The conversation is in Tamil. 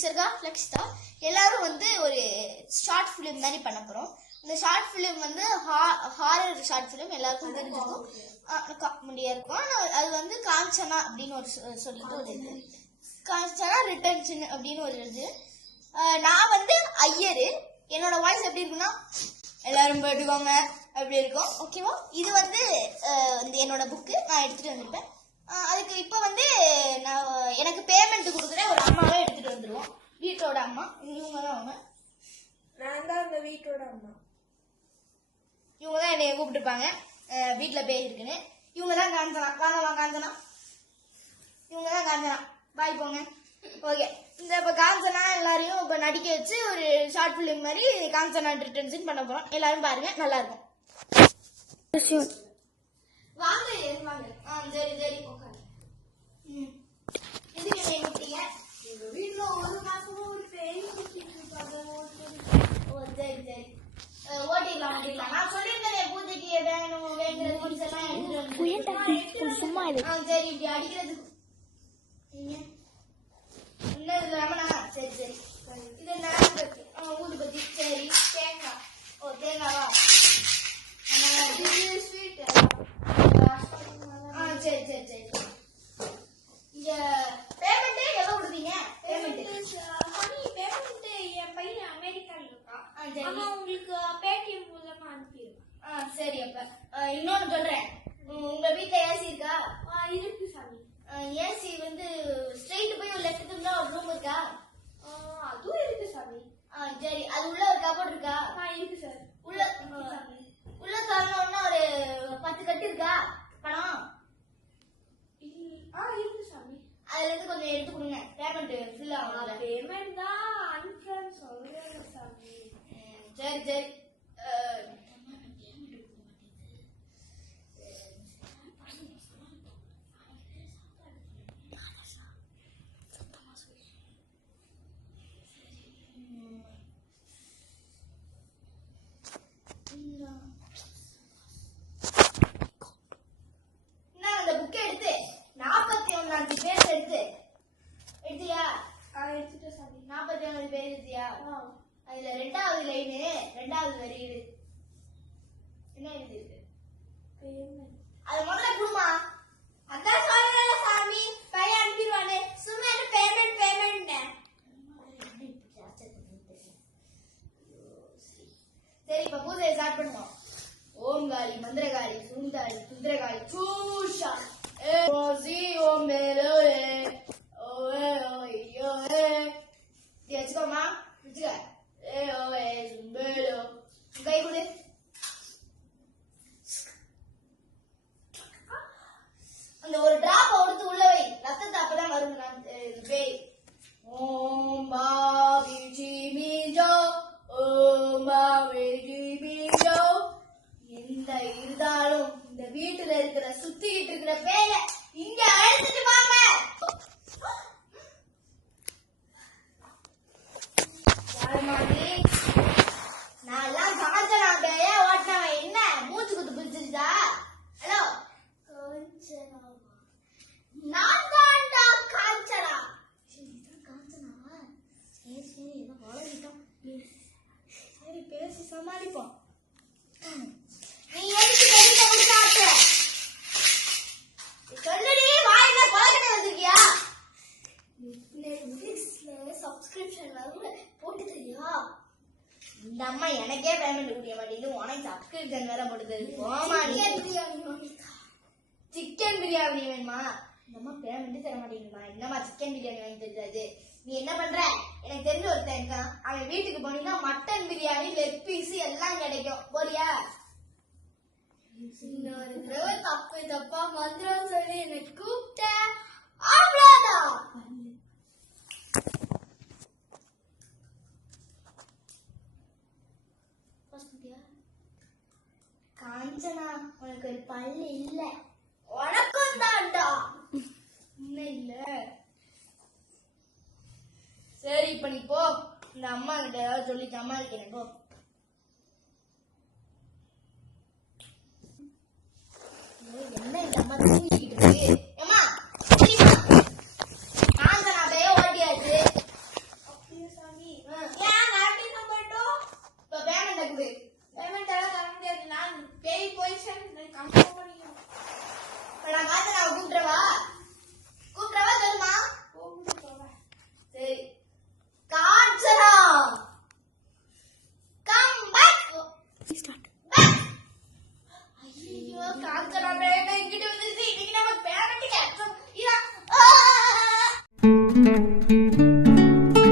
நிசர்கா, லக்ஷிதா எல்லாரும் வந்து ஒரு ஷார்ட் ஃபிலிம் மாதிரி பண்ண போறோம். இந்த ஷார்ட் ஃபிலிம் வந்து ஹாரர் ஷார்ட் ஃபிலிம் எல்லாருக்கும் தெரிஞ்சிருக்கும், காமெடியா இருக்கும். அது வந்து காஞ்சனா அப்படின்னு ஒரு சொல்லிட்டு ஒரு இது, காஞ்சனா ரிட்டர்ன்ஸ் அப்படின்னு ஒரு இது. நான் வந்து ஐயரு, என்னோட வாய்ஸ் எப்படி இருக்குன்னா எல்லாரும் போட்டுக்கோங்க அப்படி இருக்கும், ஓகேவா? இது வந்து என்னோட புக்கு நான் எடுத்துட்டு வந்திருப்பேன். அதுக்கு இப்போ வந்து நான் எனக்கு பேமெண்ட் கொடுக்குறேன், ஒரு அம்மாவே எடுத்துட்டு வந்துருவோம், வீட்டோட அம்மா. இவங்க தான் அவங்க, நான் தான் அந்த வீட்டோட அம்மா. இவங்க தான் என்னை கூப்பிட்டுருப்பாங்க வீட்டில் பேய் இருக்குன்னு. இவங்க தான் காஞ்சனா, காஞ்சனா காஞ்சனா, இவங்க தான் காஞ்சனா. பாய் போங்க. ஓகே, இந்த இப்போ காஞ்சனா எல்லாரையும் இப்போ நடிக்க வச்சு ஒரு ஷார்ட் ஃபிலிம் மாதிரி காஞ்சனா ரிட்டர்ன்ஸ் பண்ண போறோம். எல்லாரும் பாருங்க, நல்லா இருக்கும். வாங்க வாங்க. சரி சரி உட்காரு. எதுக்கு என்ன கூப்பிட்டீங்க? எங்க வீட்டுல ஒரு மாசமா ஒரு பேய் குத்திட்டு இருக்காங்க. ஓ சரி சரி, ஓட்டிடலாம் ஓட்டிடலாம். நான் சொல்லியிருந்தேன் பூஜைக்கு வேணும் வேணுங்கிறது திங்ஸ் எல்லாம் எடுத்துட்டு வந்து. சும்மா இது சரி, இப்படி அடிக்கிறதுக்கு என்னது ரமணா? சரி சரி, இது நாகப்பத்தி, ஊதுபத்தி, சரி தேங்காய். ஓ தேங்காவா? இது ஸ்வீட். சரி சரி சரி. இங்க பேமெண்ட் எவ்வளவு கொடுத்தீங்க? பேமெண்ட் என் பையன் அமெரிக்கால இருக்கான். ஆமா, உங்களுக்கு பேடிஎம் மூலமா அனுப்பிடுவேன். சரி. அப்ப இன்னொன்னு சொல்றேன், உங்க வீட்டுல ஏசி இருக்கா? இருக்கு சாமி. ஏசி வந்து ஸ்ட்ரைட் போய் ஒரு லெஃப்ட் திரும்பினா ஒரு ரூம் இருக்கா? அதுவும் இருக்கு சாமி. சரி, அது உள்ள ஒரு கபோர்ட் இருக்கா? இருக்கு சார். உள்ள தரணும்னா ஒரு 10 கட்டு இருக்கா பணம்? இருக்கு சாமி. அதுல இருந்து கொஞ்சம் எடுத்து கொடுங்க, பேமெண்ட் ஃபுல் ஆகும். பேமெண்ட் தான் அனுப்புறேன்னு சொல்றேன் சாமி. சரி சரி. அந்த புக்கை எடுத்து 41 பேர் எடுத்தியா? எடுத்துட்டேன் சாமி. 41 பேர் எடுத்தியா? அதுல 2வது லைனு 2வது வரி எடு. என்ன எழுதிருக்கு? அது முதல்ல குடுமா. அதான் சொல்றேன் சாமி, பையன் அனுப்பிடுவானே. சும்மா பேமெண்ட் சரி, இப்ப பூஜையை ஸ்டார்ட் பண்ணுவோம். ஓம் காளி மந்திரகாளி சுந்தாளி குதிரகாளி சூஷா ஓம் மேலோ வச்சுக்கோமா, வச்சுக்க. கை கொடு. அந்த ஒரு டிராப் எடுத்து உள்ள வை, ரத்தத்தை அப்பதான் வரும். பேய் ஓம் பாவி ஜீமிஜோ, ஓம் பாவி ஜீமிஜோ. எந்த இருந்தாலும் இந்த வீட்டுல இருக்கிற சுத்திட்டு இருக்கிற பேய இங்க அழைச்சிட்டு வாங்க. நான் காஞ்சனா பேய ஓட்டினவன், என்ன மூச்சு குத்து பிடிச்சிருச்சா? ஹலோ, நான் தான்டா காஞ்சனா. காஞ்சனா? சரி சரி, ஏதோ வளர்ந்துட்டோம். சரி, பேசி சமாளிப்போம். நீ எதுக்கு வெளியில விட்டாட்ட? சொல்லடி, வாயில கொலகட்ட வந்திருக்கியா? நெட்ஃபிளிக்ஸ்ல சப்ஸ்கிரிப்ஷன் போட்டு தெரியா? இந்த அம்மா எனக்கே பேமெண்ட் கொடுக்க மாட்டேங்குது, உனக்கு சப்ஸ்கிரிப்ஷன் வேற போட்டு தருது. சிக்கன் பிரியாணி வேணுமா? இந்த அம்மா பேமெண்ட் தர மாட்டேங்குமா? என்னமா சிக்கன் பிரியாணி வாங்கி தருது? நீ என்ன பண்ற? எனக்கு தெரிஞ்ச ஒருத்தன் இருக்கான், அவன் வீட்டுக்கு போனீங்கன்னா மட்டன் பிரியாணி, லெக் பீஸ் எல்லாம் கிடைக்கும். போறியா? இன்னொரு தடவை தப்பா மந்திரம் சொல்லி என்னை கூப்பிட்ட அவ்வளவுதான். காஞ்சனா, உனக்கு ஒரு பல்லு இல்ல, உனக்கும் தான்டா. இன்னும் இல்ல. சரி, இப்ப நீ போ, இந்த அம்மா கிட்ட ஏதாவது சொல்லி சமாளிக்கிறேன், போ.